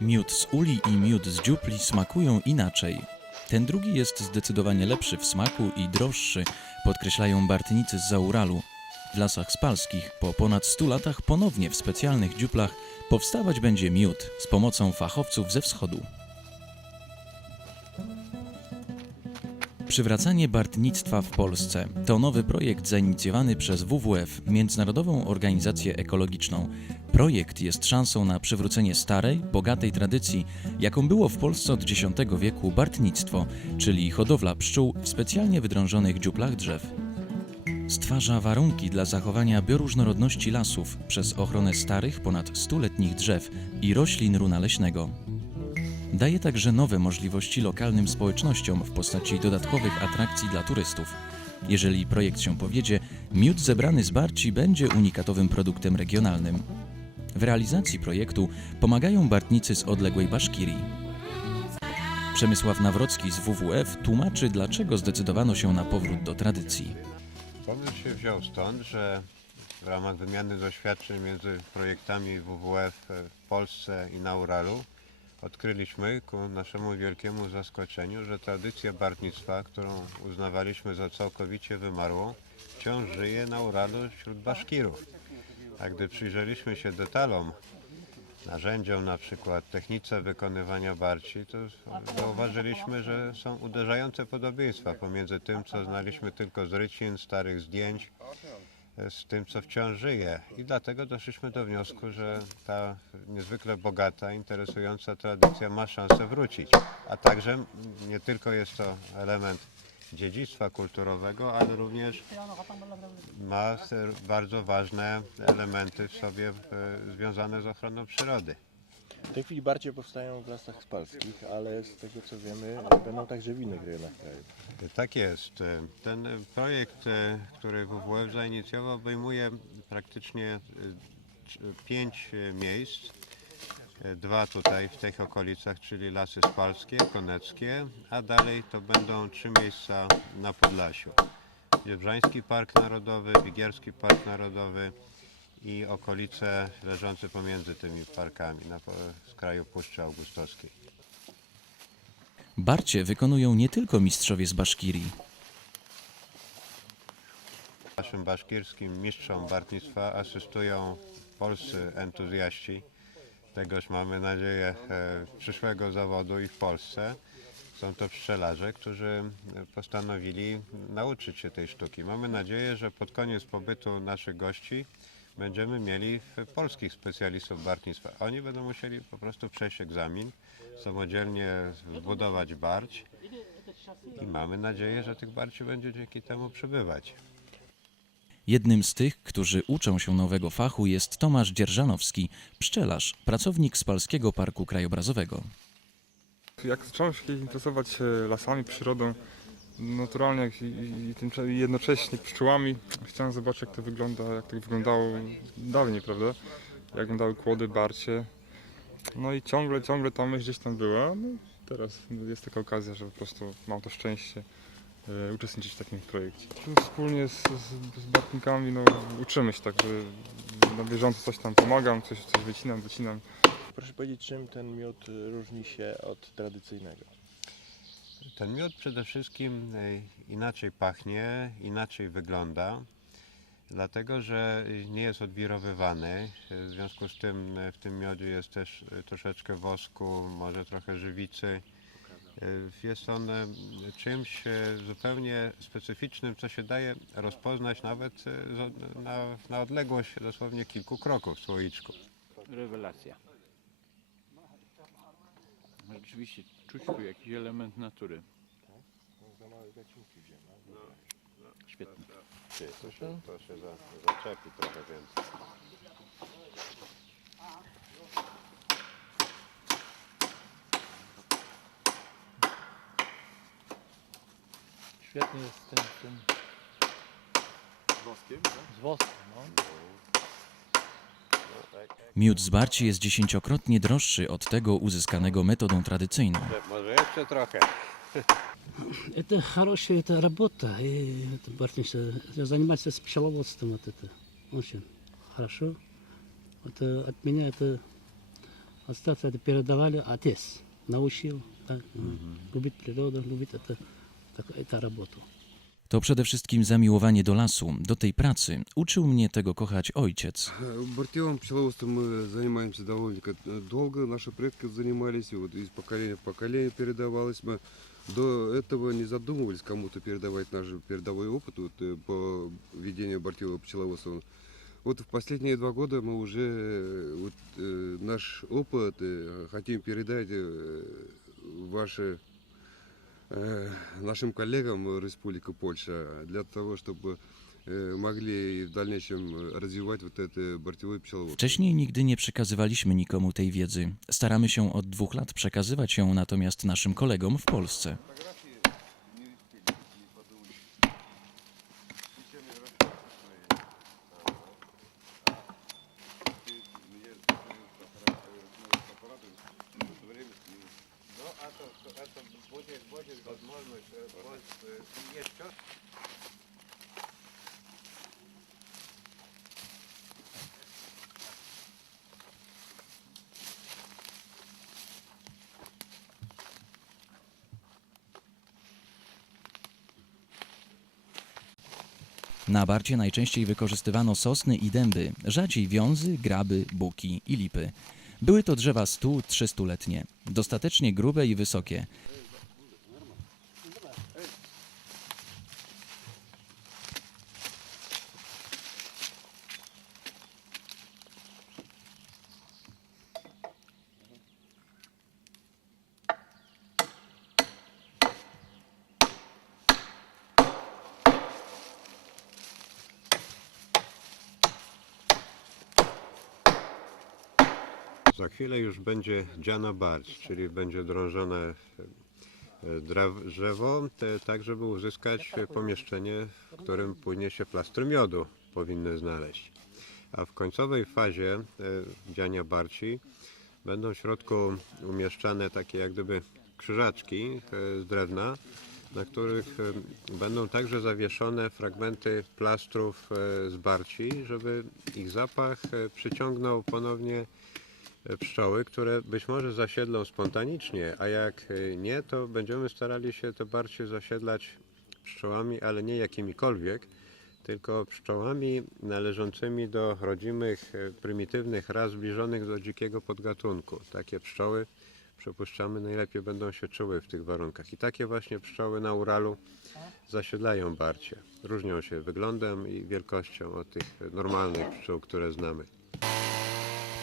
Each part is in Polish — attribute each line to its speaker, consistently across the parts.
Speaker 1: Miód z uli i miód z dziupli smakują inaczej. Ten drugi jest zdecydowanie lepszy w smaku i droższy, podkreślają Bartnicy z Zauralu. W lasach spalskich po ponad 100 latach ponownie w specjalnych dziuplach powstawać będzie miód z pomocą fachowców ze wschodu. Przywracanie bartnictwa w Polsce to nowy projekt zainicjowany przez WWF, Międzynarodową Organizację Ekologiczną. Projekt jest szansą na przywrócenie starej, bogatej tradycji, jaką było w Polsce od X wieku bartnictwo, czyli hodowla pszczół w specjalnie wydrążonych dziuplach drzew. Stwarza warunki dla zachowania bioróżnorodności lasów przez ochronę starych, ponad stuletnich drzew i roślin runa leśnego. Daje także nowe możliwości lokalnym społecznościom w postaci dodatkowych atrakcji dla turystów. Jeżeli projekt się powiedzie, miód zebrany z Barci będzie unikatowym produktem regionalnym. W realizacji projektu pomagają Bartnicy z odległej Baszkirii. Przemysław Nawrocki z WWF tłumaczy, dlaczego zdecydowano się na powrót do tradycji.
Speaker 2: Pomysł się wziął stąd, że w ramach wymiany doświadczeń między projektami WWF w Polsce i na Uralu odkryliśmy ku naszemu wielkiemu zaskoczeniu, że tradycja bartnictwa, którą uznawaliśmy za całkowicie wymarłą, wciąż żyje na Uralu wśród Baszkirów. A gdy przyjrzeliśmy się detalom, narzędziom, na przykład technice wykonywania barci, to zauważyliśmy, że są uderzające podobieństwa pomiędzy tym, co znaliśmy tylko z rycin, starych zdjęć, z tym, co wciąż żyje. I dlatego doszliśmy do wniosku, że ta niezwykle bogata, interesująca tradycja ma szansę wrócić. A także nie tylko jest to element dziedzictwa kulturowego, ale również ma bardzo ważne elementy w sobie związane z ochroną przyrody.
Speaker 3: W tej chwili bardziej powstają w lasach spalskich, ale z tego co wiemy będą także w innych rejonach kraju.
Speaker 2: Tak jest. Ten projekt, który WWF zainicjował, obejmuje praktycznie e, pięć e, miejsc. Dwa tutaj w tych okolicach, czyli Lasy Spalskie, Koneckie, a dalej to będą trzy miejsca na Podlasiu. Dziebrzański Park Narodowy, Wigierski Park Narodowy i okolice leżące pomiędzy tymi parkami na w kraju Puszczy Augustowskiej.
Speaker 1: Barcie wykonują nie tylko mistrzowie z Baszkirii.
Speaker 2: Naszym baszkirskim mistrzom bartnictwa asystują polscy entuzjaści. Tegoż mamy nadzieję e, przyszłego zawodu i w Polsce. Są to pszczelarze, którzy postanowili nauczyć się tej sztuki. Mamy nadzieję, że pod koniec pobytu naszych gości będziemy mieli polskich specjalistów bartnictwa. Oni będą musieli po prostu przejść egzamin, samodzielnie zbudować barć i mamy nadzieję, że tych barci będzie dzięki temu przybywać.
Speaker 1: Jednym z tych, którzy uczą się nowego fachu jest Tomasz Dzierżanowski, pszczelarz, pracownik z Polskiego Parku Krajobrazowego.
Speaker 4: Jak zacząłem się interesować się lasami, przyrodą, naturalnie i, i i jednocześnie pszczołami, chciałem zobaczyć jak to wygląda, jak to wyglądało dawniej, prawda? Jak wyglądały kłody, barcie. No i ciągle, ciągle ta myśl gdzieś tam była. No teraz jest taka okazja, że po prostu mam to szczęście e, uczestniczyć w takim projekcie. Wspólnie z, z, z bartnikami no, uczymy się tak, że na bieżąco coś tam pomagam, coś, coś wycinam, wycinam.
Speaker 3: Proszę powiedzieć, czym ten miód y, różni się od tradycyjnego?
Speaker 2: Ten miód przede wszystkim e, inaczej pachnie, inaczej wygląda, dlatego że nie jest odwirowywany. E, W związku z tym e, w tym miodzie jest też e, troszeczkę wosku, może trochę żywicy. E, Jest on e, czymś e, zupełnie specyficznym, co się daje rozpoznać nawet na, na odległość dosłownie kilku kroków w słoiczku.
Speaker 5: Rewelacja. Rzeczywiście czuć tu jakiś element natury. Świetnie.
Speaker 2: To się, to się za, zaczepi trochę więcej.
Speaker 5: Świetny jest ten, ten... Z woskiem? Z woskiem, no.
Speaker 1: Miód z Barci jest dziesięciokrotnie droższy od tego uzyskanego metodą tradycyjną.
Speaker 2: Może jeszcze trochę.
Speaker 6: Это хорошая это работа, и это, Бартинша, заниматься с пчеловодством, вот это очень хорошо. Вот, э, от меня это остаться это передавали отец. Научил так, м, любить природу, любить это, это работу.
Speaker 1: To przede wszystkim zamiłowanie do lasu, do tej pracy. Uczył mnie tego kochać ojciec.
Speaker 7: Бортелом пчеловодством мы занимаемся довольно долго. Наши предки занимались, и вот из поколения в поколение передавалось. Мы до этого не задумывались кому-то передавать наш передовой опыт вот, э, по ведению бортелого пчеловодства. Вот в последние два года мы уже э, вот, э, наш опыт э, хотим передать э, в ваши нашим коллегам э, Республика Польша для того, чтобы э, могли и в дальнейшем э, развивать вот это бортевое пчеловодство.
Speaker 1: Wcześniej nigdy nie przekazywaliśmy nikomu tej wiedzy. Staramy się od dwóch lat przekazywać ją natomiast naszym kolegom w Polsce. Na barcie najczęściej wykorzystywano sosny i dęby, rzadziej wiązy, graby, buki i lipy. Były to drzewa 100-300-letnie, dostatecznie grube i wysokie.
Speaker 2: Za chwilę już będzie dziana barć, czyli będzie drążone e, drzewo, tak żeby uzyskać pomieszczenie, w którym płynie się plastry miodu, powinny znaleźć. A w końcowej fazie e, dziania barci będą w środku umieszczane takie jak gdyby krzyżaczki e, z drewna, na których będą także zawieszone fragmenty plastrów z barci, żeby ich zapach przyciągnął ponownie pszczoły, które być może zasiedlą spontanicznie, a jak e, nie, to będziemy starali się te barcie zasiedlać pszczołami, ale nie jakimikolwiek, tylko pszczołami należącymi do rodzimych, e, prymitywnych ras zbliżonych do dzikiego podgatunku. Takie pszczoły, przypuszczamy, najlepiej będą się czuły w tych warunkach. I takie właśnie pszczoły na Uralu zasiedlają barcie. Różnią się wyglądem i wielkością od tych normalnych pszczół, które znamy.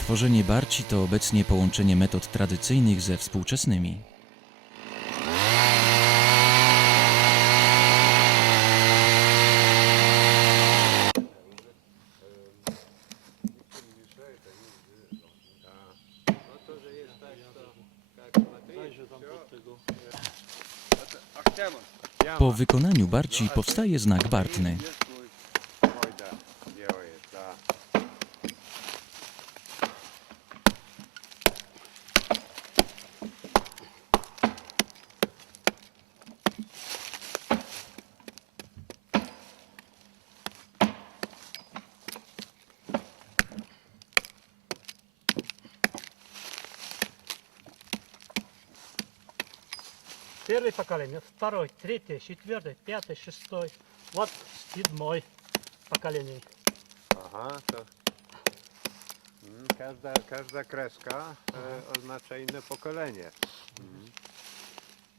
Speaker 1: Tworzenie barci to obecnie połączenie metod tradycyjnych ze współczesnymi. Po wykonaniu barci powstaje znak bartny.
Speaker 6: Первый поколение, второй, третий, четвертый, пятый, шестой. Вот седьмой поколение.
Speaker 2: Aha, to mm, każda, każda kreska e, oznacza inne pokolenie.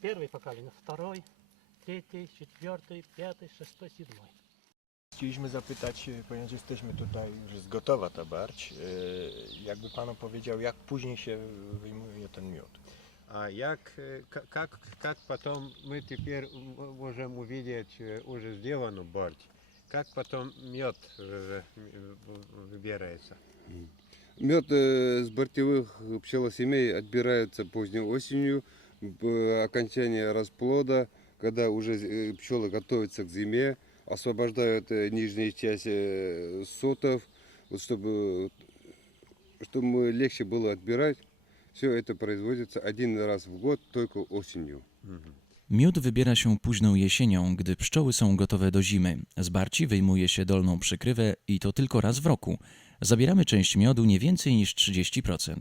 Speaker 6: Первый поколение, второй, третий, четвертый, пятый, шестой, седьмой.
Speaker 3: Chcieliśmy zapytać, e, ponieważ jesteśmy tutaj, już jest gotowa ta barć, e, jakby Pan opowiedział, jak później się wyjmuje ten miód.
Speaker 2: А як, как, как потом мы теперь можем увидеть э, уже сделанную борть? Как потом мед э, выбирается?
Speaker 7: Мед э, с бортевых пчелосемей отбирается поздней осенью, окончание расплода, когда уже пчелы готовятся к зиме, освобождают нижние части сотов, вот чтобы, чтобы легче было отбирать. Все это производится один раз в год, только осенью.
Speaker 1: Miód wybiera się późną jesienią, gdy pszczoły są gotowe do zimy. Z barci wyjmuje się dolną przykrywę i to tylko raz w roku. Zabieramy część miodu nie więcej niż 30%.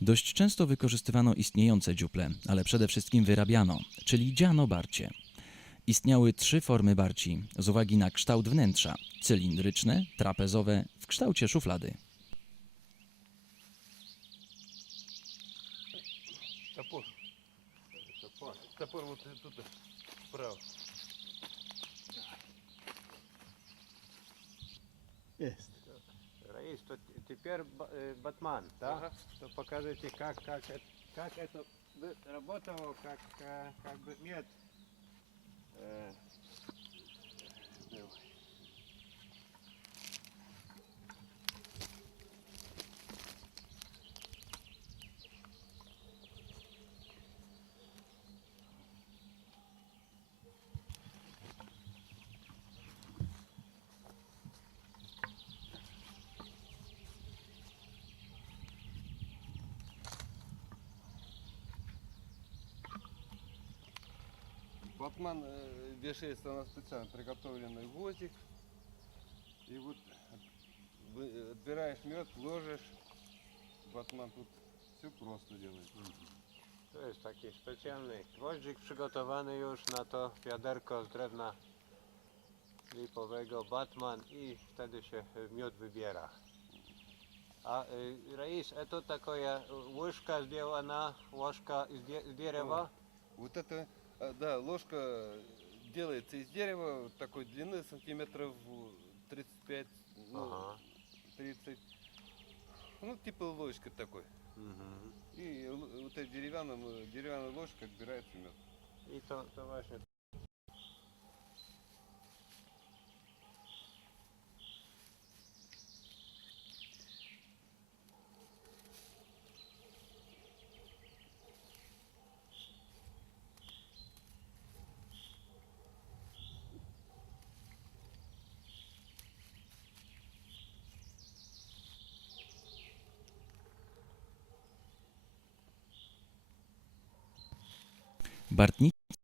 Speaker 1: Dość często wykorzystywano istniejące dziuple, ale przede wszystkim wyrabiano, czyli dziano barcie. Istniały trzy formy barci z uwagi na kształt wnętrza: cylindryczne, trapezowe, w kształcie szuflady.
Speaker 3: Топор. Топор. Топор вот тут справа.
Speaker 6: Jest.
Speaker 2: Раис, то т- Теперь ба- э, батман, да? Что покажите, как, как, как это работало, как, э, как бы мед. э, был.
Speaker 7: Батман э, вешается на специально приготовленный гвоздик. И вот вы- отбираешь мед, ложишь. Батман тут все просто делает.
Speaker 2: To jest taki specjalny gwoździk przygotowany już na to wiaderko z drewna lipowego, batman i wtedy się y, miód wybiera. A y, Раис, это такая э, łyżka сделана, ложка из де- из дерева.
Speaker 7: Вот это, э, да, ложка делается из дерева вот такой длины, сантиметров 35, ну,
Speaker 2: Ага.
Speaker 7: 30. Ну, типа ложка такой.
Speaker 2: Mhm.
Speaker 7: И вот этой деревянным, э, деревянной ложкой отбирается мед.
Speaker 2: I to, to
Speaker 1: partnici